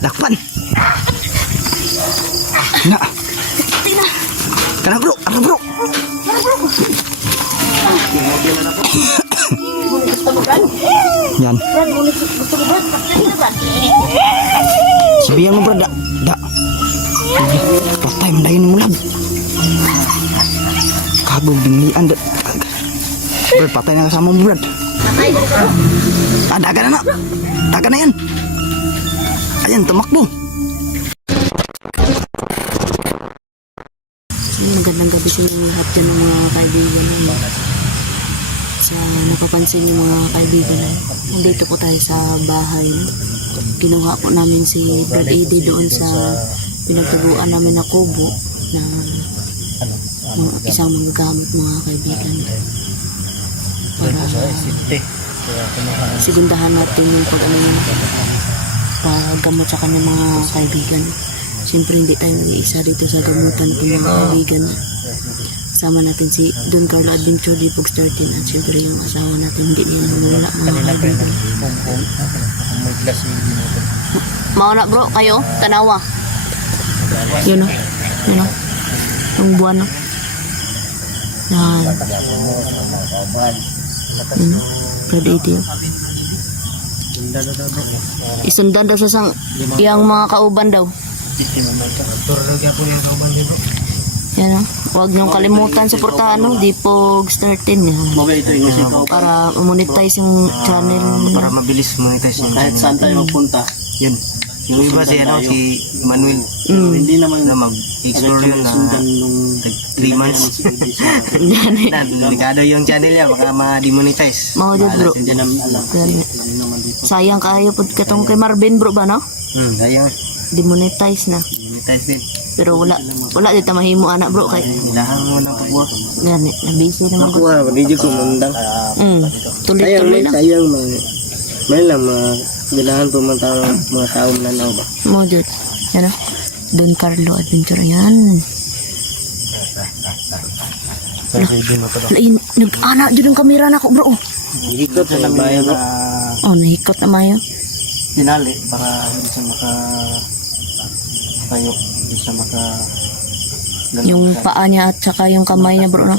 dakpan. Na. Tina. Kana bro, apa bro? Yan. Sabihan mo bro, da. Patay mendayin mo lang. Kabog dinglian da. Bro, patay na kasama mo bro. Ada ka na na. Taka na yan. Ayan, tumakbo. Magandang gabi sa inyo lahat dyan ng mga kaibigan namin. Sa napapansin yung mga kaibigan na nandito po tayo sa bahay. Kinuha po namin si Brad Eddie doon sa pinagtaguan namin na kubo na isang magagamit mga kaibigan. Para sigundahan natin yung paggamot sa kanyang mga kaibigan. Siyempre hindi tayo isa dito sa gamutan ko mga kaibigan. Kasama natin si Don Carlo Adventure Dipog 13 at siyempre yung asawa natin hindi niya wala mga kaibigan. Mauna bro, kayo, tanawa. Yun o, yun o. Yung buwan o. Yan. Brad Eddie o. Isundan daw sa yung mga kauban daw. Yan o. Huwag niyong kalimutan suportahan no, Dipog 13 yan. Para monetize yung channel. Para mabilis monetize yung kahit saan tayo magpunta. Yun. Yung iba si Manuel. Hindi naman na mag-explore yun na 3 months. Delikado yung channel niya, baka ma-demonetize. Mga dyan bro. Hindi naman alam. Sayang kayo po katong kay Marvin bro ba no? Sayang. Demonetize na. Demonetize din. Pero wala dito mahimo anak bro kay Ilahan mo ng pagbuhat. gani nabisi naman ko. Kuha, hindi ko mundang. Tuloy-tuloy lang. Sayang may lang ganahan po mga tao na naw ba. Mo dyan. Yan o. Don Carlo Adventure. Yan. Nag-anak dyan yung kamera na ko bro. Hikot sa bayan bro. Oh, nahikot na mayo. Tinali para hindi siya tayo, hindi siya Yung paa niya at saka yung kamay niya bro no.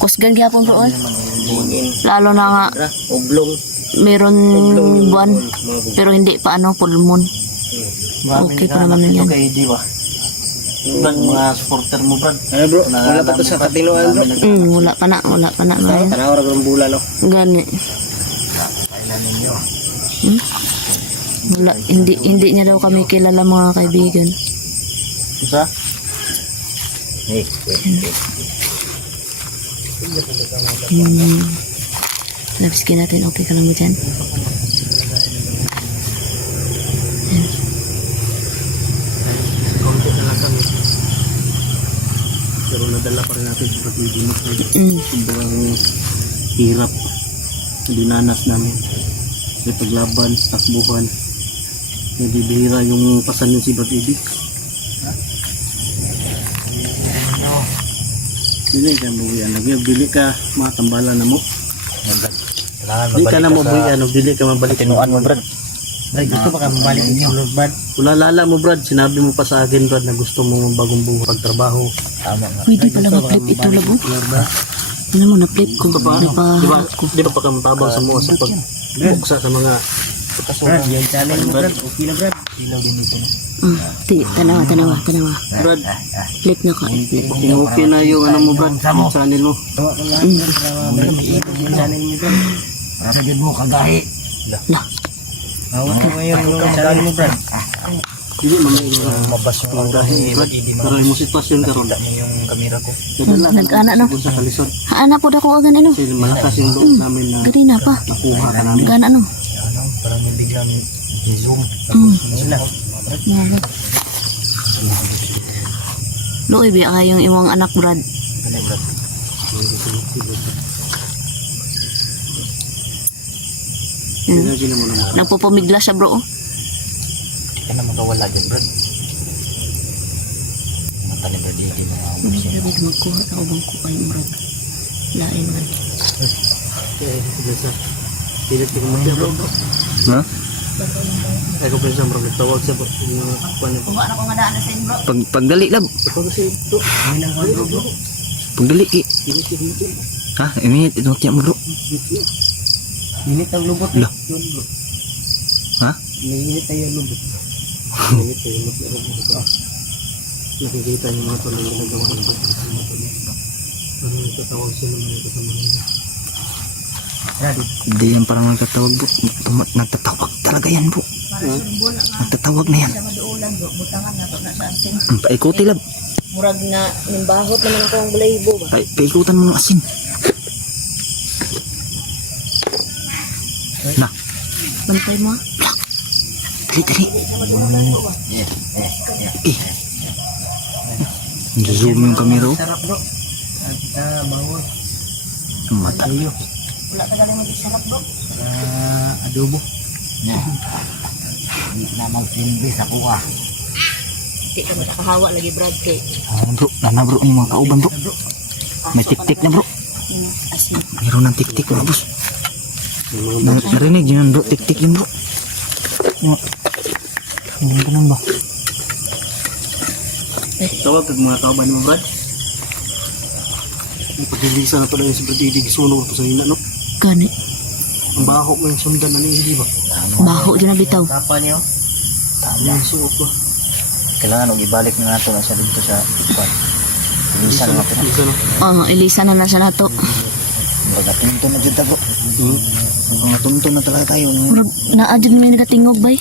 Kusgan gyapon bro. Lalo na nga oblong. meron buwan pero hindi pa ano pulmon. Okay pa naman yan. Okay, di ba? Brad, mga supporter mo Brad. Ay bro, wala pa to sa katinuan bro. Wala pa na mayo. Tanaw ra ng bulan no. Gani. Wala, hindi niya daw kami kilala mga kaibigan. Isa? Labiskin natin, okay ka lang mo dyan. Pero nadala pa rin natin sa pagbibinog. Sobrang hirap. Dinanas namin. May paglaban, takbuhan. Nagibihira yung pasan yung si Brad Eddie. Bili ka mo yan. Bili ka, mga tambalan na mo. Bili ka na mo bili ka mabalik. Tinuan mo Brad. Ay, gusto pa ka mabalik ninyo, Brad. Ulalala mo, Brad. Sinabi mo pa sa akin, Brad, na gusto mo bagong buhay pagtrabaho. Tama nga. Pwede pala ma-flip ito labo. Ano mo na-flip ko. Di ba pa ka matabang sa mga sa pagbuksa sa mga Brad, yung channel mo Brad. Okay na Brad. Ilaw din dito. Tanawa. Brad, Flip na ka. okay na yung ano mo, Brad, yung channel mo. Yung channel mo Brad. Para din mo kagahi. Lah. Hawak mo ngayon yung channel mo Brad. Hindi, Mabas yung kagahi. Brad, para mo sitwasyon ka ron. Tanda mo yung kamera ko. Nag-ana no. Sa kalisod. Haana po ako agad ano. Kasi malakas yung loob namin na Gari na pa. nakuha ka namin. Nag-ana no. Parang may biglang zoom. Sila. Loy biya kayong iwang anak Brad. Ano Brad? Nagpupumigla siya bro. Hindi ka na makawala dyan Brad. Mata ni Brad Eddie na Hindi ka magkuha ako bang kukain Brad. Lain man. Ha? Ay ko pinsan bro, nagtawag siya bro. Kuha na ko nga daan na sa inyo bro. Pagdali lab. Ito kasi ito. Pagdali ki. Ini. Ha, ini ito tiyak mo bro. Minit ang lubot. Lah. Yun, bro. Ha? Minit tayo ang lubot. Ini tayo lubot. Nakikita niyo mga tuloy na nagawa ng pagkakas. Ano ito tawag siya naman ito sa mga. Hindi yan parang nagtatawag bro. Nagtatawag talaga yan bro. Nagtatawag na yan. Maduulan bro, butangan na to na sa asin. Paikuti lab. Murag na nimbahot naman ako ang balahibo ba? Paikutan mo ng asin. Na. Bantay mo. Dali. Zoom yung camera oh. Sarap bro. At bawang. Ang mata. Wala ka galing mag-isarap bro. Adobo. Hindi na mag-invest ako Hindi ka matakahawa lagi Brad kay. Bro, nana bro yung mga kauban bro. May tik-tik na bro. Yung asin. Mayroon ng tik-tik mga boss. Narinig yun bro, tik-tik yun bro. Ano ganun ba? Tawag kag mga kauban mo Brad. Ang pagdilisa na pala yung si Brad Idig sunog ito sa hina no. Gani. Ang baho mo yung sundan na ni Idig ba? Baho dyan na bitaw. Tapa niyo. Ang suot ba? Kailangan ibalik na nato na siya dito sa ikwan. Ilisan na natin. Isa no. Ilisan na siya nato. Baga pinunto na dito bro. Mga tunto na talaga tayo. Murag naadyan may nagatingog bay.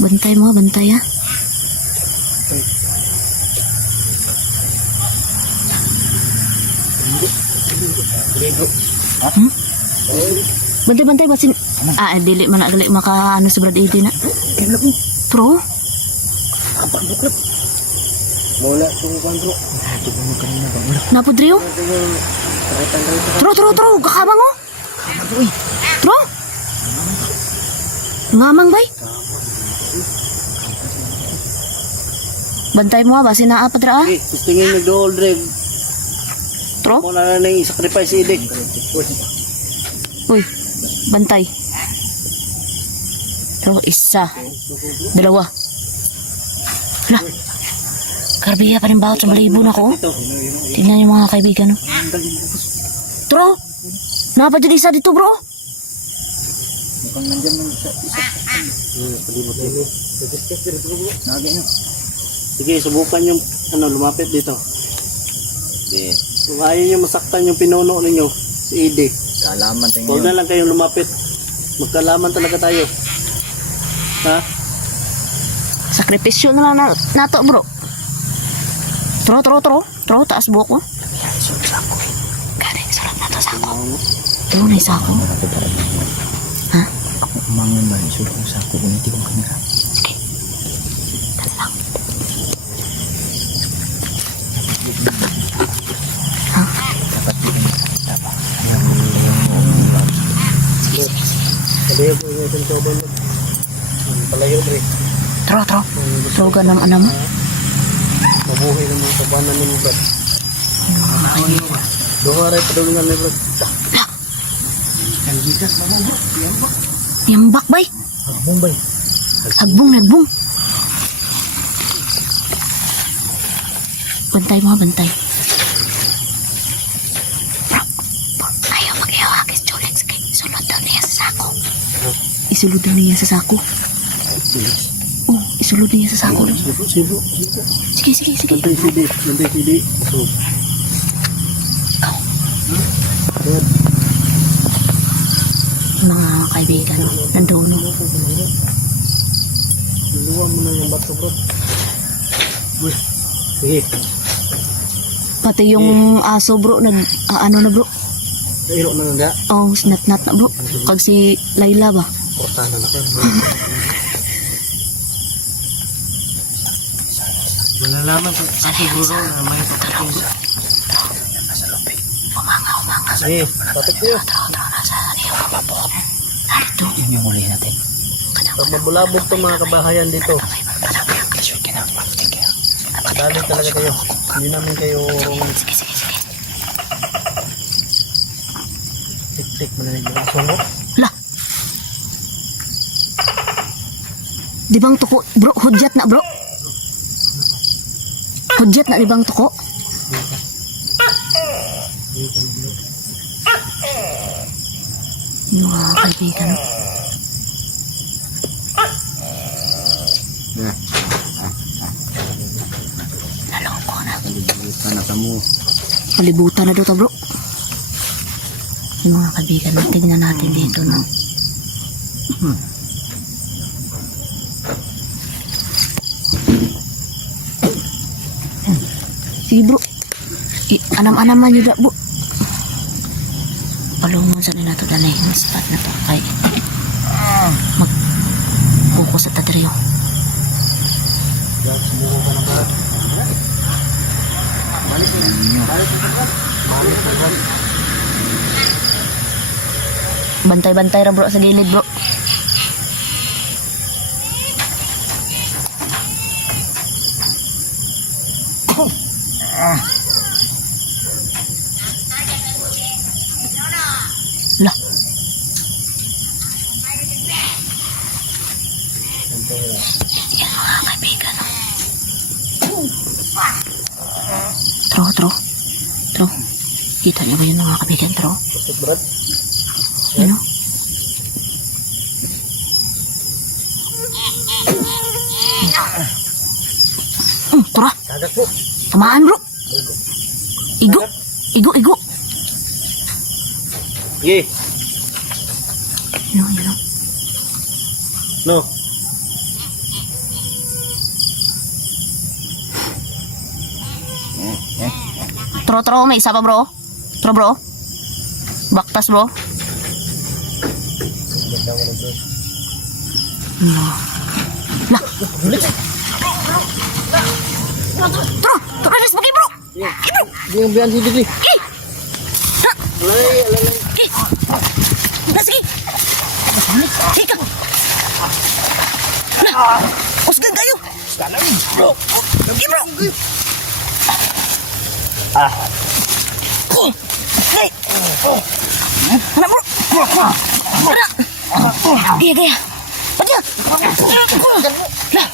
Bantay mo, bantay ha. Bantay basin. Dili man na gali maka ano sa Brad Edi na. Pro? Bola itong kwan bro. Napod Rio? Tro, kakabang oh. Tro? Ngamang bay? Bantay mo ha, basin na apat ra ah. Okay, tingin nag-dool drive. Tro? Mo na nang i-sacrifice si Idig. Uy, bantay. Tro, isa. Dalawa. Hala. Karbiya pa rin bawat sa malibon ako. Tingnan niyo mga kaibigan. Oh. Tro, napad dyan isa dito bro. Mukhang nandyan mo sa isa. Nagay no. Sige, subukan yung lumapit dito. Sige. Kung ayaw nyo masaktan yung pinuno ninyo, si Idig. Kaalaman tayo Huwag na lang kayong lumapit. Magkalaman talaga tayo. Ha? Sakripisyo na lang nato bro. Tro, taas buhok mo. Gani, sarap na to sako. Tro, na sako. Ha? Ako umangan man. Sulit mo sa ako. Uniti kong kamera. Sige. Dala lang. Ha? Palayo ko yung isang soban mo. Palayo, Dre. Tro, ganang ano mo. Mabuhay ng mga kabanan ni Brad. Doon rin, padulungan ni Brad. Yambak bay. Bombay. Nagbong. Bantay mo, bantay. Bro, ayaw mag-iawakis, Jolex. Isulod daw niya sa sako. Isulod niya sa sako. Sibro. Sige. Bantay CD. So, Mga kaibigan, nandoon. Luwa mo na yung bato, bro. Sige. Pati yung aso bro, ano na bro? Iro na nga. Oh, snat na bro. Kag si Layla ba? Portahan na ka. Malalaman sa siguro na may patatong. Umanga. Sige, patok niyo. Nasa iyo mababok. Narito. Yun yung uli natin. Pag mabulabog itong mga kabahayan dito, dali talaga kayo. Hindi namin kayo Sige. Tik-tik mo na rin yung aso mo. Lah. Di bang tuko, bro? Hudyat na, bro. Hudyat na, di bang tuko? Yung mga kaibigan. Naloko na. Kalibutan na tamo. Kalibutan na daw to, bro. Yung mga kaibigan, tignan natin dito, no? Sige, bro. Anam-anaman yun, bro. Palungon sa nila ito dali yung spot na to. Kay mag-focus sa tadriyo. Bantay-bantay ra, bro, sa gilid, bro. Lah. Yan mga kaibigan. Tro. Kita niyo ba yun mga kaibigan, Tro? Ano? Tara. Tamaan, bro. Igo. Ye. Yun. No. Tro, may isa pa, bro. Tro, bro. Baktas, bro. Lah. Tro, let's bagi, bro. Bro. Yung biyan dito di. Lah, sige. Sige. Lah. Usgan kayo. Bro. Bro. Hey. Anak, bro. Anak. Gaya. Pergi. Lah.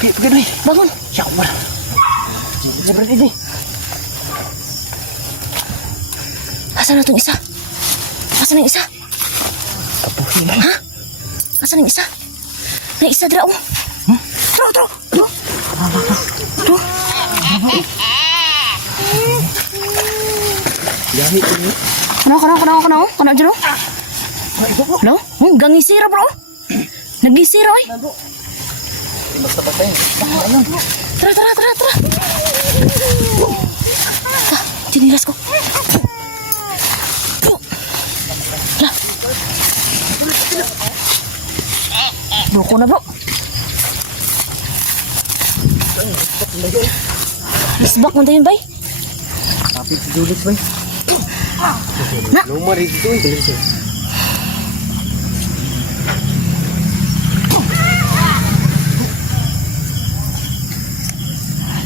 Pergi. Bangun. Ya Allah. Berhenti. Asan na itong isa? Asan ang isa? Kapuhin na. Ha? Asan ang isa? May isa dira, oh. Tro. Gamit ini. Kana dira. Hello? Gangisira, bro. Nagisira, oy. Basta patay. Tara. Jinilas ko. Lah. Loko na, bro. Isbak mo tayo, bay. Kapit si Julius, bay. Na. Lumar itu.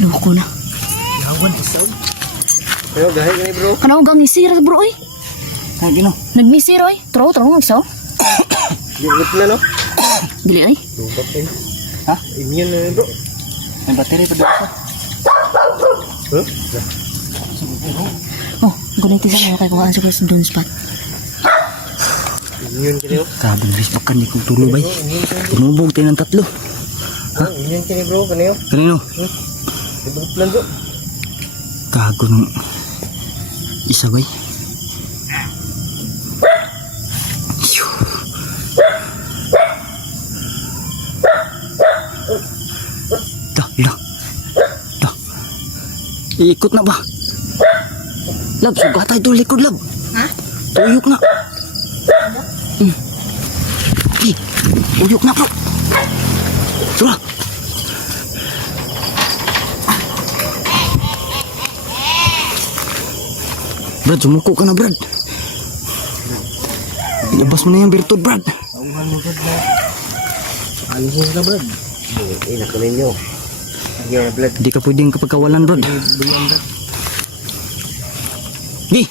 Loko na. Lawan isaw. Pero gahay gani, bro. Kana gang isira, bro, oy. Ang gino. Nagmisir, oy. Tro, isa. Gilit na, no? Dili, ay. Lubat eh. Ha? Immune na, bro. May battery pa doon. Huh? Oh, guniti sa mga kay kuhaan sa doon spot. Immune kini, bro. Kabang Facebook kan di kong tulo bay. Tinubog tayo ng 3. Ha? Immune kini, bro. Kaniyo. Kanino? Ibang plan, bro. Gago ng isa bay. Dah. Iikot na ba? Lab, sugat tayo doon likod, Lab. Ha? Tuyok na. Tuyok na, bro. Tara. Brad, sumuko ka na, Brad. Ilabas mo na yung virtud, Brad. Tauhan mo, Brad, na. Alisin ka, Brad. Inak ko ninyo. Lagyan na, Brad. Hindi ka pwedeng kapagkawalan, Brad. Buyan, Brad. Di,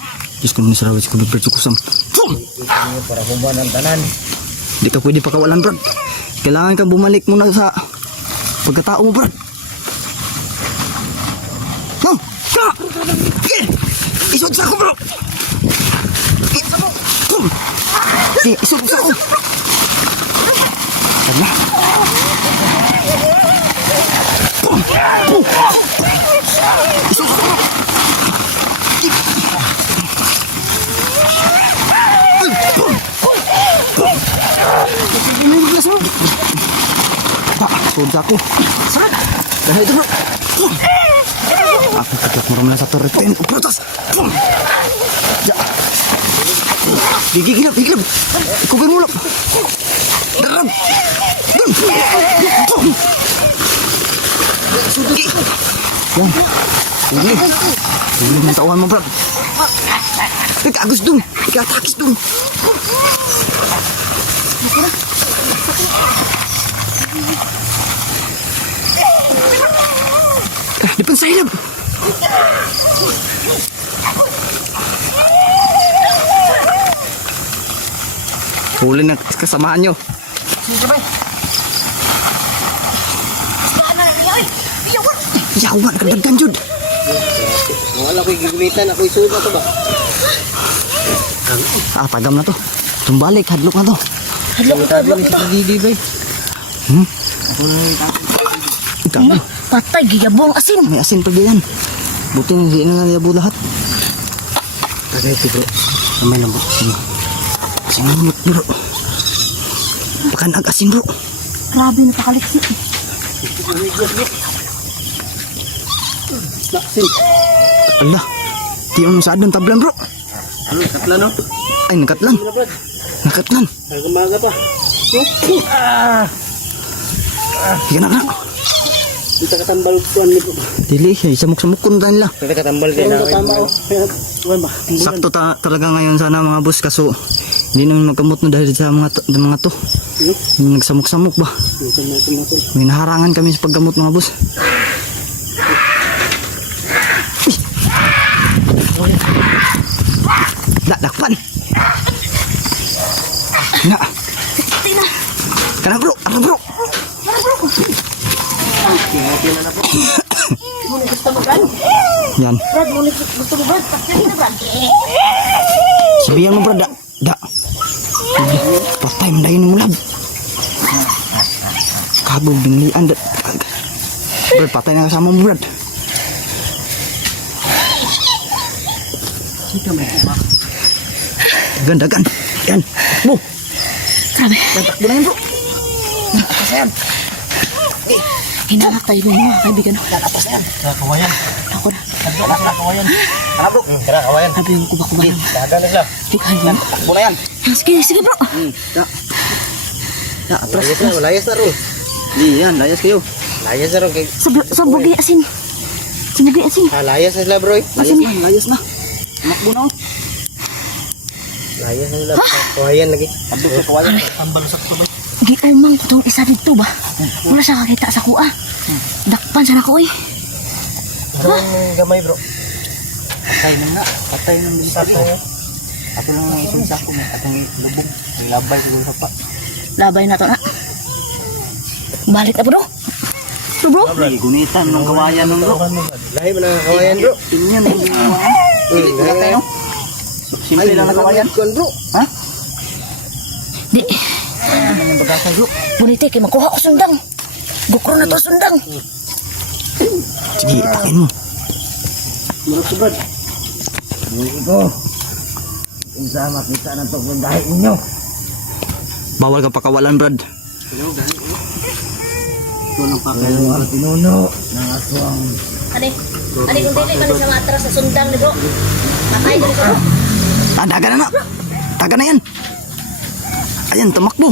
Diyos ko ni sarawit ko Brad sukusam. Para kumbuhan ng tanan. Di ka pwede pakawalan Brad. Kailangan kang bumalik muna sa pagkatao mo Brad. No! Ka! Isod sa ako bro! Isod sa ako! Ala! Isod sa ako! Isod sa ako! Dahil ito bro! Ako kagat mo na sa turret pen. Protas! Gigilap, gigilap! Kubay mulap! Darab! Sugi! Yan! Sige! Sige mo tawan mo, Brad! Kagagos dun! Kagatakis dun! Di pansahilap! Huli na kasamahan nyo. Yawan, kadagdan jud. Wala ko'y gigimitan. Ako'y suga to ba? Tagam na to. Tumbalik, hadlok na to. Hadlok na Didi ba? Ako na yung Patay, gigabong asin. may asin pa yan. Buti na hindi na naliyabo lahat. Kasi ito bro. May lambot. Sinunod bro. Pakanag asin bro. Grabe, napakaliksi. Laksin. Allah. Di mo sa adon tablan bro. Ano, katla no? Ay, nakatlan. Nakatlan. Nagamaga pa. Yan na. Dito katambal kuan ni bro. Dili, samuk-samuk kun nila. Dito katambal din na. Sakto talaga ngayon sana mga boss kaso hindi naman magkamot na dahil sa mga to. Yung nagsamok-samok ba? May naharangan kami sa paggamot mga boss. Dakpan. Na. Kana bro, ano bro? Yan. Brad, gusto mo Brad? Patay na Brad. Sabihan mo bro, da. Patay mo dahil mo lab. Kabog binglian da. Brad, patay na kasama mo Brad. Dagan. Yan. Bo. Grabe. Tatakbo na yan bro. Kasayan. Hinanak tayo ng mga kaibigan. Kasayan. Kawayan. Ako na. Kawayan. Ano bro? Kawayan. Sabi yung kuba-kuba lang. Dagan na sila. Tighan mo. Takbo na yan. Sige bro. Atras. Layas na ro. Yan, layas kayo. Layas na ro. Sa bugi asin. Sa bugi asin. Layas na sila bro. Layas na. Makbo na. Layas na sila. Kawayan lagi. Kawayan. Tambal sa kubay. Giumang ko itong isa dito ba? Wala siya kakita sa kuha. Dakpan sana ko eh. Ang gamay bro. Patay na nga. Patay ng militar ko. Ako lang ang isang sako mo. Atong lubog. May labay siguro sa pa. Labay na to na. Balik na po bro. Gunitan ng kawayan ng bro. Lahi mo na kawayan bro. Tingnan mo. Wala tayo. Simple lang na kawayan. Kuan bro. Ha? Di. Ano yung bagasay bro? Buniti kay makuha ko sundang. Gukro na to sundang. Sige, ipakin mo. Murot sa brad. Ito. Isa makita na ito kung dahil ninyo. Bawal ka pakawalan Brad. Ito ng pakayo. Ang pinuno ng aswang. Ani kung dili man sa matras sa sundang ni bro. Patay ko bro. Daga na. Daga na yan. Ayan, tumakbo.